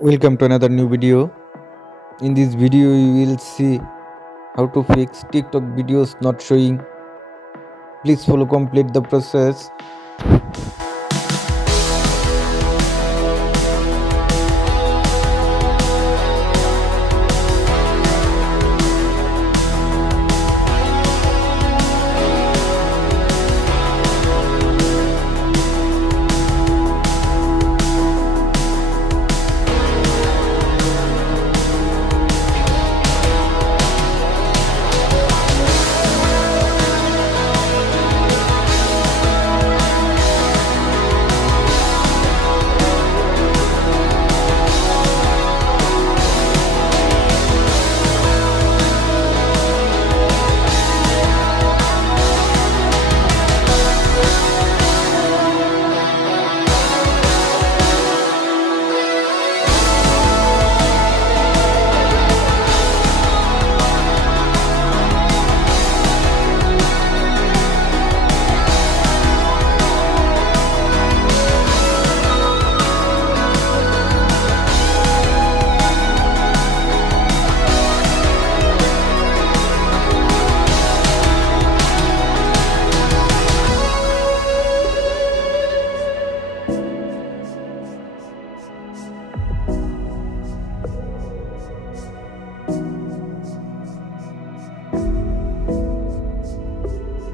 Welcome to another new video. In this video you will see how to fix TikTok videos not showing. Please follow complete the process.